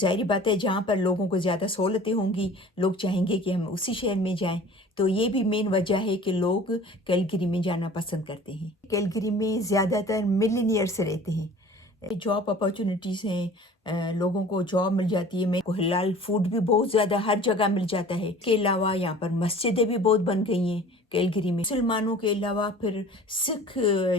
ظاہری بات ہے جہاں پر لوگوں کو زیادہ سہولتیں ہوں گی لوگ چاہیں گے کہ ہم اسی شہر میں جائیں، تو یہ بھی مین وجہ ہے کہ لوگ کیلگری میں جانا پسند کرتے ہیں۔ کیلگری میں زیادہ تر ملینئرس رہتے ہیں، جاب اپارچونیٹیز ہیں، لوگوں کو جاب مل جاتی ہے، میں کو حلال فوڈ بھی بہت زیادہ ہر جگہ مل جاتا ہے۔ اس کے علاوہ یہاں پر مسجدیں بھی بہت بن گئی ہیں کیلگری میں، مسلمانوں کے علاوہ پھر سکھ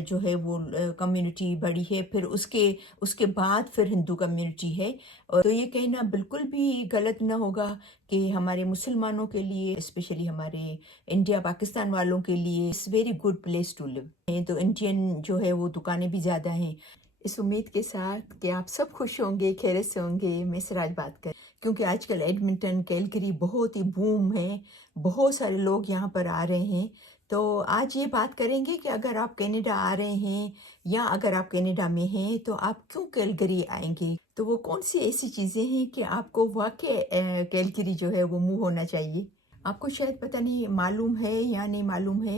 جو ہے وہ کمیونٹی بڑی ہے، پھر اس کے بعد پھر ہندو کمیونٹی ہے، اور تو یہ کہنا بالکل بھی غلط نہ ہوگا کہ ہمارے مسلمانوں کے لیے، اسپیشلی ہمارے انڈیا پاکستان والوں کے لیے it's very good place to live, تو انڈین جو ہے وہ دکانیں بھی زیادہ ہیں۔ اس امید کے ساتھ کہ آپ سب خوش ہوں گے، خیریت سے ہوں گے، میں سراج بات کر، کیونکہ آج کل ایڈمنٹن کیلگری بہت ہی بوم ہے، بہت سارے لوگ یہاں پر آ رہے ہیں۔ تو آج یہ بات کریں گے کہ اگر آپ کینیڈا آ رہے ہیں یا اگر آپ کینیڈا میں ہیں تو آپ کیوں کیلگری آئیں گے، تو وہ کون سی ایسی چیزیں ہیں کہ آپ کو واقع کیلگری جو ہے وہ موو ہونا چاہیے۔ آپ کو شاید پتہ نہیں معلوم ہے یا نہیں معلوم ہے،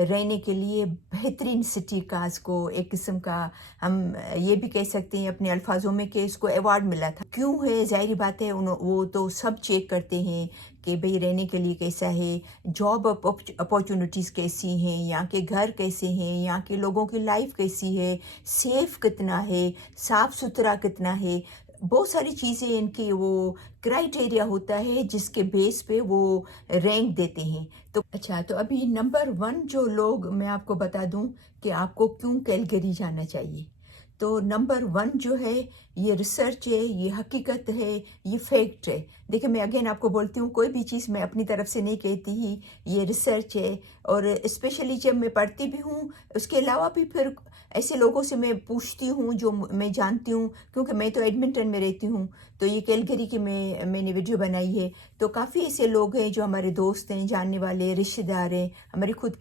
رہنے کے لیے بہترین سٹی کا اس کو ایک قسم کا ہم یہ بھی کہہ سکتے ہیں اپنے الفاظوں میں کہ اس کو ایوارڈ ملا تھا۔ کیوں ہے؟ ظاہری بات ہے وہ تو سب چیک کرتے ہیں کہ بھئی رہنے کے لیے کیسا ہے، جاب اپارچونیٹیز کیسی ہیں، یہاں کے گھر کیسے ہیں، یہاں کے لوگوں کی لائف کیسی ہے، سیف کتنا ہے، صاف ستھرا کتنا ہے، بہت ساری چیزیں ان کی وہ کرائٹیریا ہوتا ہے جس کے بیس پہ وہ رینک دیتے ہیں۔ تو اچھا، تو ابھی نمبر 1 جو لوگ میں آپ کو بتا دوں کہ آپ کو کیوں کیلگری جانا چاہیے، تو نمبر 1 جو ہے یہ ریسرچ ہے، یہ حقیقت ہے، یہ فیکٹ ہے۔ دیکھیں میں اگین آپ کو بولتی ہوں، کوئی بھی چیز میں اپنی طرف سے نہیں کہتی ہی، یہ ریسرچ ہے، اور اسپیشلی جب میں پڑھتی بھی ہوں، اس کے علاوہ بھی پھر ایسے لوگوں سے میں پوچھتی ہوں جو میں جانتی ہوں، کیونکہ میں تو ایڈمنٹن میں رہتی ہوں، تو یہ کیلگری کی میں نے ویڈیو بنائی ہے، تو کافی ایسے لوگ ہیں جو ہمارے دوست ہیں، جاننے والے، رشتہ دار ہیں، ہماری خود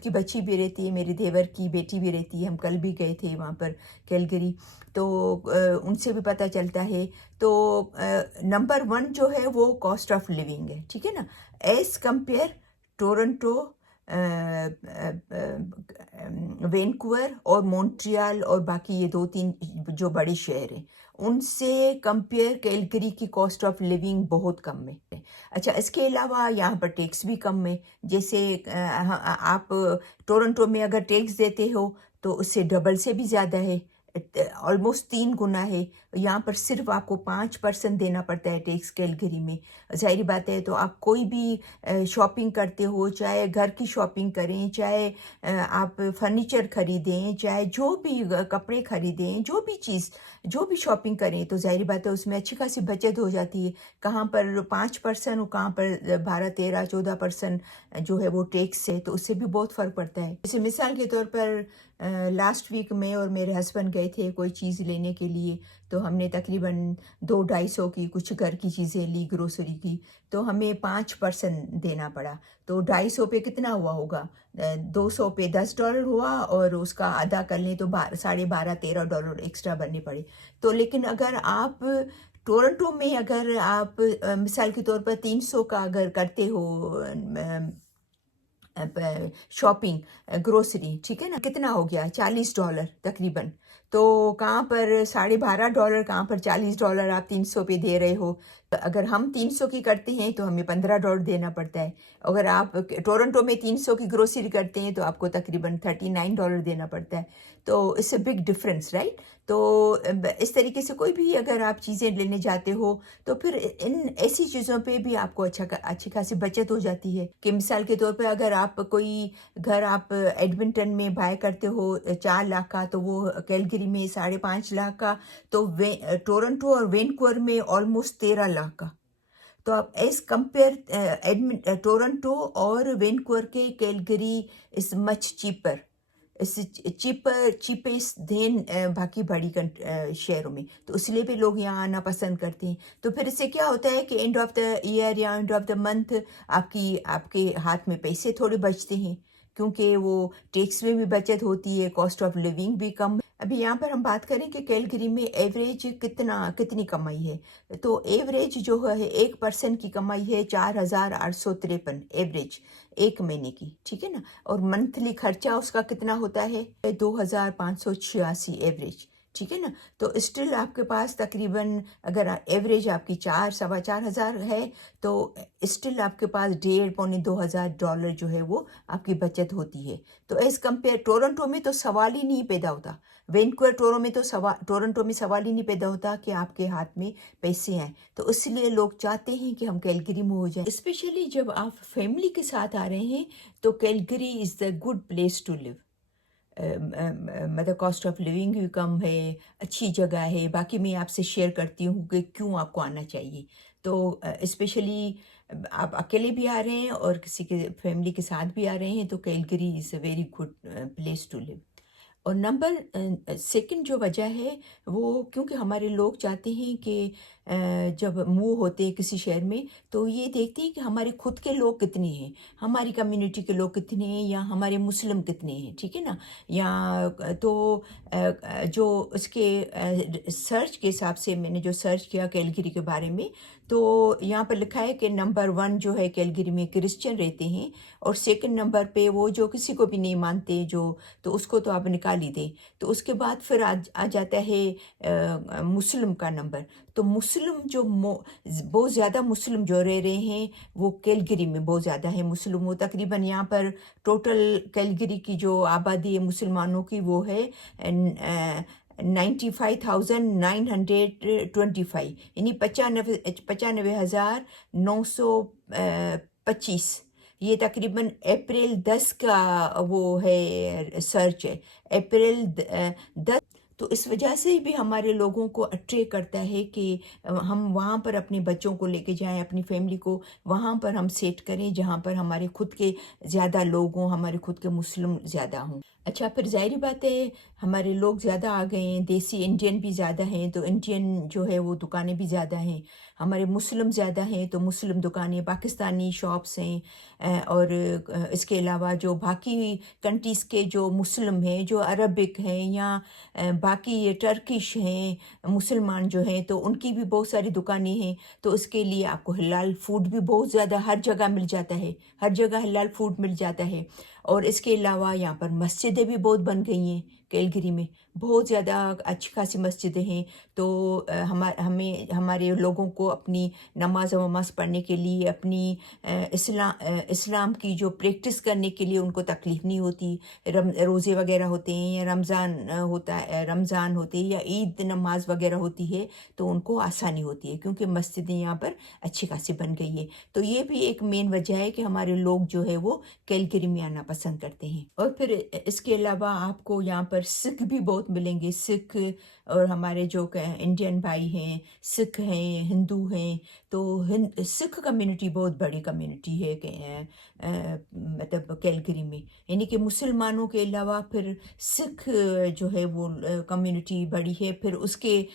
کی بچی بھی رہتی ہے، میرے دیور کی بیٹی بھی رہتی ہے، ہم کل بھی گئے تھے وہاں پر کیلگری، تو ان سے بھی پتہ چلتا ہے۔ تو نمبر 1 جو ہے وہ کاسٹ آف لیونگ ہے، ٹھیک ہے نا، ایز کمپیئر ٹورنٹو، وینکوور اور مونٹریال اور باقی یہ 2-3 جو بڑے شہر ہیں، ان سے کمپیئر کیلگری کی کاسٹ آف لیونگ بہت کم ہے۔ اچھا، اس کے علاوہ یہاں پر ٹیکس بھی کم ہے، جیسے آپ ٹورنٹو میں اگر ٹیکس دیتے ہو تو اس سے ڈبل سے بھی زیادہ ہے، آلموسٹ 3 گنا ہے۔ یہاں پر صرف آپ کو 5% دینا پڑتا ہے ٹیکس کیلگری میں۔ ظاہری بات ہے، تو آپ کوئی بھی شاپنگ کرتے ہو، چاہے گھر کی شاپنگ کریں، چاہے آپ فرنیچر خریدیں، چاہے جو بھی کپڑے خریدیں، جو بھی شاپنگ کریں، تو ظاہری بات ہے اس میں اچھی خاصی بچت ہو جاتی ہے۔ کہاں پر 5% اور کہاں پر 12-13-14% جو ہے وہ ٹیکس ہے، تو اس سے بھی بہت فرق پڑتا ہے۔ جیسے مثال کے طور پر لاسٹ ویک میں اور میرے ہسبینڈ گئے تھے کوئی چیز لینے کے لیے، تو ہم نے تقریباً 200-250 کی کچھ گھر کی چیزیں لی، گروسری کی، تو ہمیں 5% دینا پڑا، تو 250 پہ کتنا ہوا ہوگا؟ 200 پہ $10 ہوا، اور اس کا ادا کر لیں تو $12-13 ایکسٹرا بھرنے پڑے۔ تو لیکن اگر آپ ٹورنٹو میں اگر آپ مثال کے طور پر 300 کا اگر کرتے ہو شاپنگ گروسری، ٹھیک ہے نا، کتنا ہو گیا؟ $40 تقریباً۔ تو کہاں پر $12.5، کہاں پر $40 آپ 300 پہ دے رہے ہو۔ اگر ہم 300 کی کرتے ہیں تو ہمیں $15 دینا پڑتا ہے، اگر آپ ٹورنٹو میں 300 کی گروسری کرتے ہیں تو آپ کو تقریباً $39 دینا پڑتا ہے۔ تو اس اے بگ ڈفرینس، رائٹ؟ تو اس طریقے سے کوئی بھی اگر آپ چیزیں لینے جاتے ہو تو پھر ان ایسی چیزوں پہ بھی آپ کو اچھی خاصی بچت ہو جاتی ہے، کہ مثال کے طور پہ اگر آپ کوئی گھر آپ ایڈمنٹن میں بائی کرتے ہو 4 لاکھ کا، تو وہ کیلگری میں 5.5 لاکھ کا، تو ٹورنٹو اور وینکوور میں آلموسٹ 13 لاکھ کا۔ تو آپ ایز کمپیئر ٹورنٹو اور وینکوور کے کیلگری از مچ چیپر، چیپسٹ دین باقی بڑی شہروں میں، تو اس لیے بھی لوگ یہاں آنا پسند کرتے ہیں۔ تو پھر اس سے کیا ہوتا ہے کہ اینڈ آف دا ایئر یا اینڈ آف دا منتھ آپ کے ہاتھ میں پیسے تھوڑے بچتے ہیں، کیونکہ وہ ٹیکس میں بھی بچت ہوتی ہے، کاسٹ آف لیونگ بھی کم۔ ابھی یہاں پر ہم بات کریں کہ کیلگری میں ایوریج کتنی کمائی ہے، تو ایوریج جو ہے 1% کی کمائی ہے 4,853 ایوریج ایک مہینے کی، ٹھیک ہے نا، اور منتھلی خرچہ اس کا کتنا ہوتا ہے 2,586 ایوریج، ठीक है ना। तो स्टिल आपके पास तकरीबन अगर एवरेज आपकी 4 सवा 4 हज़ार है तो स्टिल आपके पास 1.5 पौने 2 हज़ार डॉलर जो है वो आपकी बचत होती है। तो एज़ कम्पेयर टोरंटो में तो सवाल ही नहीं पैदा होता, वैंकूवर टोरंटो में सवाल ही नहीं पैदा होता कि आपके हाथ में पैसे हैं। तो इसलिए लोग चाहते हैं कि हम कैलगरी में हो जाएं, स्पेशली जब आप फैमिली के साथ आ रहे हैं तो Calgary is the good place to live. मतलब कॉस्ट ऑफ लिविंग भी कम है, अच्छी जगह है। बाकी मैं आपसे शेयर करती हूँ कि क्यों आपको आना चाहिए। तो स्पेशली आप अकेले भी आ रहे हैं और किसी के फैमिली के साथ भी आ रहे हैं तो Calgary is a very good place to live. और नंबर सेकंड जो वजह है वो क्योंकि हमारे लोग चाहते हैं कि जब मूव होते हैं किसी शहर में तो ये देखते हैं कि हमारे खुद के लोग कितने हैं, हमारी कम्युनिटी के लोग कितने हैं या हमारे मुस्लिम कितने हैं, ठीक है ना। या तो जो उसके सर्च के हिसाब से मैंने जो सर्च किया कैलगरी के बारे में तो यहाँ पर लिखा है कि नंबर 1 जो है कैलगरी में क्रिश्चियन रहते हैं और सेकंड नंबर पे वो जो किसी को भी नहीं मानते जो, तो उसको तो आप निकाल ही दें। तो उसके बाद फिर आ जाता है मुस्लिम का नंबर। तो मुस्लिम जो बहुत ज़्यादा मुस्लिम जो रह रहे हैं वो कैलगरी में बहुत ज़्यादा है मुस्लिम। वो तकरीबन यहाँ पर टोटल कैलगरी की जो आबादी है मुसलमानों की वो है 95,925, यानी 95,925। ये तकरीबन अप्रैल 10 का वो है सर्च है, अप्रैल 10। तो इस वजह से भी हमारे लोगों को अट्रैक्ट करता है कि हम वहाँ पर अपने बच्चों को लेके जाएं, अपनी फैमिली को वहाँ पर हम सेट करें जहाँ पर हमारे खुद के ज़्यादा लोग हों, हमारे खुद के मुस्लिम ज़्यादा हों। अच्छा, फिर ज़ाहिर बात है हमारे लोग ज़्यादा आ गए हैं, देसी इंडियन भी ज़्यादा हैं तो इंडियन जो है वो दुकानें भी ज़्यादा हैं। हमारे मुस्लिम ज़्यादा हैं तो मुस्लिम दुकानें, पाकिस्तानी शॉप्स हैं। और इसके अलावा जो बाकी कंट्रीज़ के जो मुस्लिम हैं, जो अरबिक हैं या बाकी ये टर्किश हैं मुसलमान जो हैं तो उनकी भी बहुत सारी दुकानें हैं। तो उसके लिए आपको हलाल फूड भी बहुत ज़्यादा हर जगह मिल जाता है, हर जगह हलाल फूड मिल जाता है। और इसके अलावा यहाँ पर मस्जिदें भी बहुत बन गई हैं कैलगरी में, बहुत ज़्यादा अच्छी खासी मस्जिदें हैं। तो हमारे लोगों को अपनी नमाज वमाज पढ़ने के लिए, अपनी इस्लाम की जो प्रैक्टिस करने के लिए उनको तकलीफ़ नहीं होती। रोज़े वगैरह होते हैं या रमज़ान होते हैं या ईद नमाज वगैरह होती है तो उनको आसानी होती है क्योंकि मस्जिदें यहाँ पर अच्छी खासी बन गई है। तो ये भी एक मेन वजह है कि हमारे लोग जो है वो कैलगरी में आना पसंद करते हैं। और फिर इसके अलावा आपको यहाँ पर सिख भी बहुत मिलेंगे, सिख और हमारे जो इंडियन भाई हैं, सिख हैं, हिंदू हैं। तो सिख कम्युनिटी बहुत बड़ी कम्युनिटी है मतलब कैलगरी में, यानी कि मुसलमानों के अलावा फिर सिख जो है वो कम्युनिटी बड़ी है। फिर उसके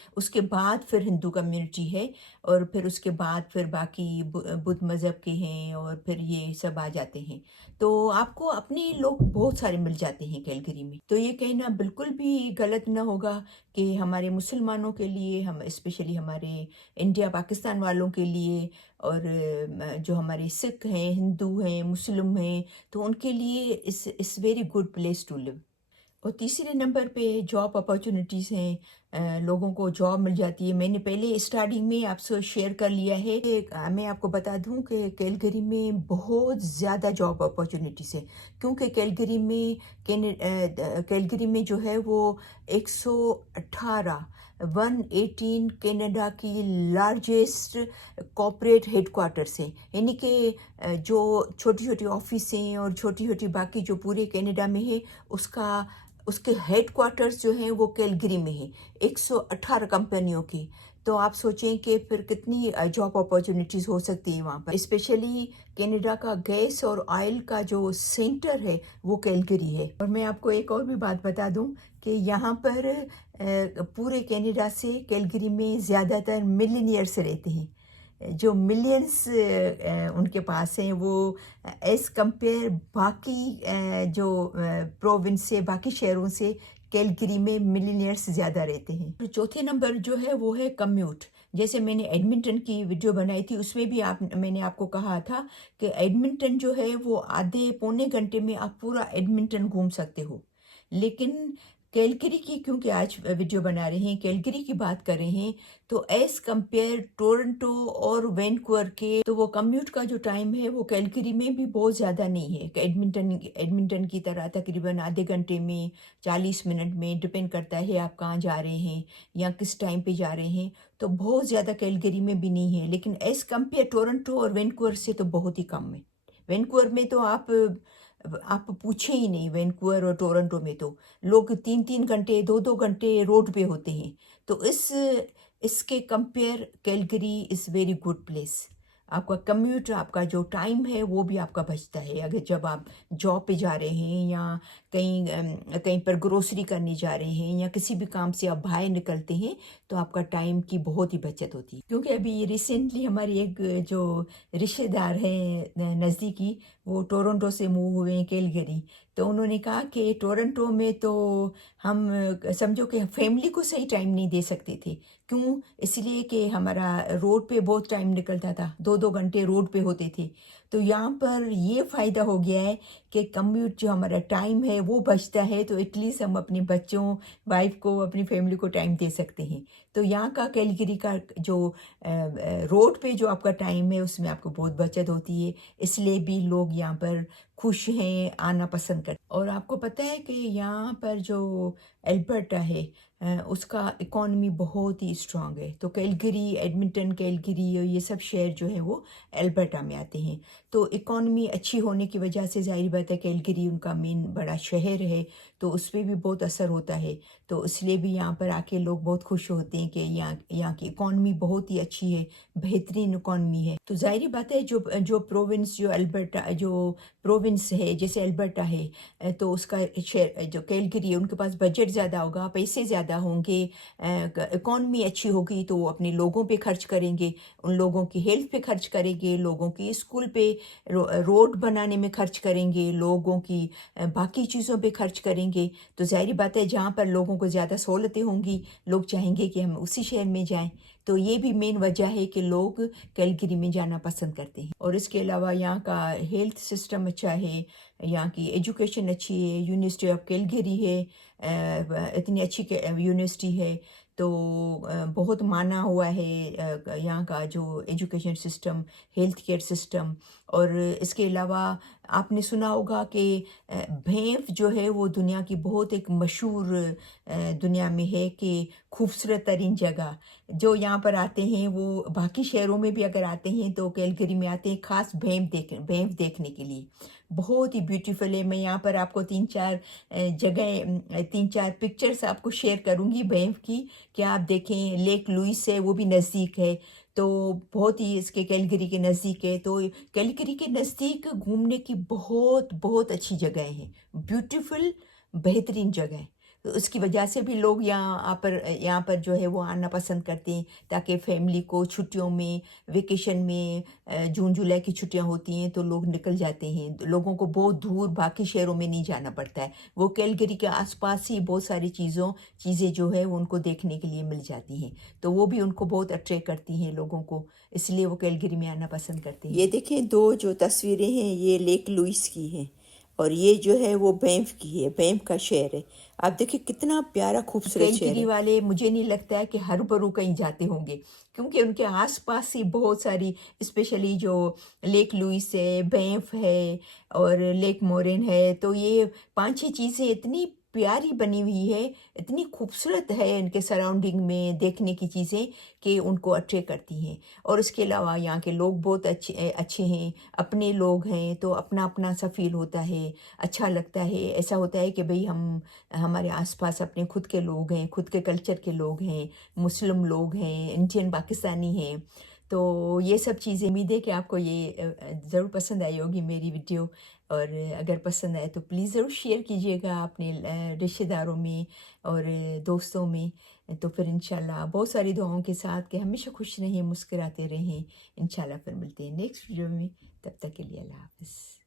बाद फिर हिंदू कम्युनिटी है और फिर उसके बाद फिर बाकी बुद्ध मज़हब के हैं और फिर ये सब आ जाते हैं। तो आपको अपने लोग बहुत सारे मिल जाते हैं कैलगरी में। तो ये कहना बिल्कुल भी गलत ना होगा कि हमारे मुसलमानों के लिए, हम स्पेशली हमारे इंडिया पाकिस्तान वालों के लिए और जो हमारे सिख हैं, हिंदू हैं, मुस्लिम हैं, तो उनके लिए is very good place to live. और तीसरे नंबर पे जॉब अपॉर्चुनिटीज़ हैं, लोगों को जॉब मिल जाती है। मैंने पहले स्टार्टिंग में आपसे शेयर कर लिया है कि मैं आपको बता दूं कि कैलगरी में बहुत ज़्यादा जॉब अपॉर्चुनिटीज़ है क्योंकि कैलगरी में जो है वो 118 118 कनाडा की लार्जेस्ट कॉर्पोरेट हेडक्वार्टर्स है, यानी कि जो छोटी छोटी ऑफिसें और छोटी छोटी बाकी जो पूरे कनाडा में है उसके हेडक्वार्टर्स जो हैं वो कैलगरी में है, 118 कंपनियों की। तो आप सोचें कि फिर कितनी जॉब अपॉर्चुनिटीज़ हो सकती है वहाँ पर। स्पेशली कनाडा का गैस और ऑयल का जो सेंटर है वो कैलगरी है। और मैं आपको एक और भी बात बता दूं कि यहाँ पर पूरे कनाडा से कैलगरी में ज़्यादातर मिलियनियर्स रहते हैं, जो मिलियंस उनके पास हैं। वो एज़ कंपेयर बाकी जो प्रोविंस से, बाकी शहरों से कैलगरी में मिलियनियर्स ज़्यादा रहते हैं। तो चौथे नंबर जो है वो है कम्यूट। जैसे मैंने एडमिंटन की वीडियो बनाई थी उसमें भी मैंने आपको कहा था कि एडमिंटन जो है वो आधे पौने घंटे में आप पूरा एडमिंटन घूम सकते हो। लेकिन कैलगरी की क्योंकि आज वीडियो बना रहे हैं, कैलगरी की बात कर रहे हैं, तो एज कंपेयर टोरंटो और वैंकूवर के, तो वो कम्यूट का जो टाइम है वो कैलगरी में भी बहुत ज़्यादा नहीं है। एडमिंटन की तरह तकरीबन आधे घंटे में, 40 मिनट में, डिपेंड करता है आप कहाँ जा रहे हैं या किस टाइम पे जा रहे हैं। तो बहुत ज़्यादा कैलगरी में भी नहीं है, लेकिन एज कंपेयर टोरंटो और वैंकूवर से तो बहुत ही कम है। वैंकूवर में तो आप पूछे ही नहीं, वैंकूवर और टोरंटो में तो लोग 3-3 घंटे, 2-2 घंटे रोड पे होते हैं। तो इसके compare Calgary is very good place. आपका कम्यूट, आपका जो टाइम है वो भी आपका बचता है। अगर जब आप जॉब पे जा रहे हैं या कहीं पर ग्रोसरी करने जा रहे हैं या किसी भी काम से आप बाहर निकलते हैं, तो आपका टाइम की बहुत ही बचत होती है। क्योंकि अभी रिसेंटली हमारी एक जो रिश्तेदार हैं नज़दीकी, वो टोरंटो से मूव हुए हैं कैलगरी। तो उन्होंने कहा कि टोरंटो में तो हम समझो कि फैमिली को सही टाइम नहीं दे सकते थे। क्यों? इसलिए कि हमारा रोड पे बहुत टाइम निकलता था, 2-2 घंटे रोड पे होते थे। तो यहाँ पर ये फ़ायदा हो गया है कि कम्यूट जो हमारा टाइम है वो बचता है, तो एटलीस्ट हम अपने बच्चों, वाइफ को, अपनी फैमिली को टाइम दे सकते हैं। तो यहाँ का कैलगरी का जो रोड पे जो आपका टाइम है उसमें आपको बहुत बचत होती है, इसलिए भी लोग यहाँ पर खुश हैं, आना पसंद करते हैं। और आपको पता है कि यहाँ पर जो एल्बर्टा है, उसका इकॉनमी बहुत ही स्ट्रांग है। तो कैलगरी, एडमिंटन, कैलगरी और ये सब शहर जो है वो एल्बर्टा में आते हैं। तो इकॉनमी अच्छी होने की वजह से ज़ाहिर बात है कैलगरी उनका मेन बड़ा शहर है, तो उस पर भी बहुत असर होता है। तो इसलिए भी यहाँ पर आके लोग बहुत खुश होते हैं कि यहाँ की इकॉनमी बहुत ही अच्छी है, बेहतरीन इकॉनमी है। तो ज़ाहिर बात है जो जो प्रोविंस, जो एल्बर्टा जो प्रोविंस है, जैसे एल्बर्टा है, तो उसका शहर जो कैलगरी है, उनके पास बजट ज़्यादा होगा, पैसे ज़्यादा होंगे, इकॉनमी अच्छी होगी, तो वो अपने लोगों पे खर्च करेंगे, उन लोगों की हेल्थ पे खर्च करेंगे, लोगों की स्कूल पे, रोड बनाने में खर्च करेंगे, लोगों की बाकी चीज़ों पे खर्च करेंगे। तो ज़ाहिर बात है जहाँ पर लोगों को ज़्यादा सहूलतें होंगी, लोग चाहेंगे कि हम उसी शहर में जाएं। तो ये भी मेन वजह है कि लोग कैलगरी में जाना पसंद करते हैं। और इसके अलावा यहाँ का हेल्थ सिस्टम अच्छा है, यहाँ की एजुकेशन अच्छी है, यूनिवर्सिटी ऑफ कैलगरी है, इतनी अच्छी यूनिवर्सिटी है। तो बहुत माना हुआ है यहाँ का जो education system, health care system. और इसके अलावा आपने सुना होगा कि भेंप जो है वो दुनिया की बहुत एक मशहूर दुनिया में है कि खूबसूरत तरीन जगह। जो यहाँ पर आते हैं वो बाकी शहरों में भी अगर आते हैं तो कैलगरी में आते हैं ख़ास भेंप देखने के लिए। बहुत ही ब्यूटीफुल है। मैं यहाँ पर आपको 3-4 पिक्चर्स आपको शेयर करूँगी भेंप की, कि आप देखें। लेक लुइस है, वो भी नज़दीक है, तो बहुत ही इसके कैलगरी के नज़दीक है। तो कैलगरी के नज़दीक घूमने की बहुत बहुत अच्छी जगह हैं, ब्यूटीफुल, बेहतरीन जगह है। तो उसकी वजह से भी लोग यहाँ पर जो है वो आना पसंद करते हैं, ताकि फैमिली को छुट्टियों में, वेकेशन में, जून जुलाई की छुट्टियां होती हैं तो लोग निकल जाते हैं। लोगों को बहुत दूर बाकी शहरों में नहीं जाना पड़ता है, वो कैलगरी के आसपास ही बहुत सारी चीज़ें जो है वो उनको देखने के लिए मिल जाती हैं। तो वो भी उनको बहुत अट्रैक्ट करती हैं लोगों को, इसलिए वो कैलगरी में आना पसंद करते हैं। ये देखें, दो जो तस्वीरें हैं ये लेक लुइस की हैं, और ये जो है वो बैंफ की है, बैंफ का शहर है। आप देखिए कितना प्यारा खूबसूरत शहर कैलगरी है। वाले मुझे नहीं लगता है कि हर बरू कहीं जाते होंगे, क्योंकि उनके आसपास ही बहुत सारी, स्पेशली जो लेक लुइस है, बैंफ है और लेक मोरेन है, तो ये 5-6 चीज़ें इतनी प्यारी बनी हुई है, इतनी खूबसूरत है इनके सराउंडिंग में देखने की चीज़ें, कि उनको अट्रैक्ट करती हैं। और उसके अलावा यहाँ के लोग बहुत अच्छे हैं, अपने लोग हैं, तो अपना अपना सा फील होता है, अच्छा लगता है। ऐसा होता है कि भाई हमारे आसपास अपने खुद के लोग हैं, खुद के कल्चर के लोग हैं, मुस्लिम लोग हैं, इंडियन पाकिस्तानी हैं। तो ये सब चीज़ें, उम्मीद है कि आपको ये ज़रूर पसंद आई होगी मेरी वीडियो। और अगर पसंद आए तो प्लीज़ ज़रूर शेयर कीजिएगा अपने रिश्तेदारों में और दोस्तों में। तो फिर इंशाल्लाह बहुत सारी दुआओं के साथ कि हमेशा खुश रहें, मुस्कुराते रहें। इंशाल्लाह फिर मिलते हैं नेक्स्ट वीडियो में, तब तक के लिए अल्लाह हाफ़िज़।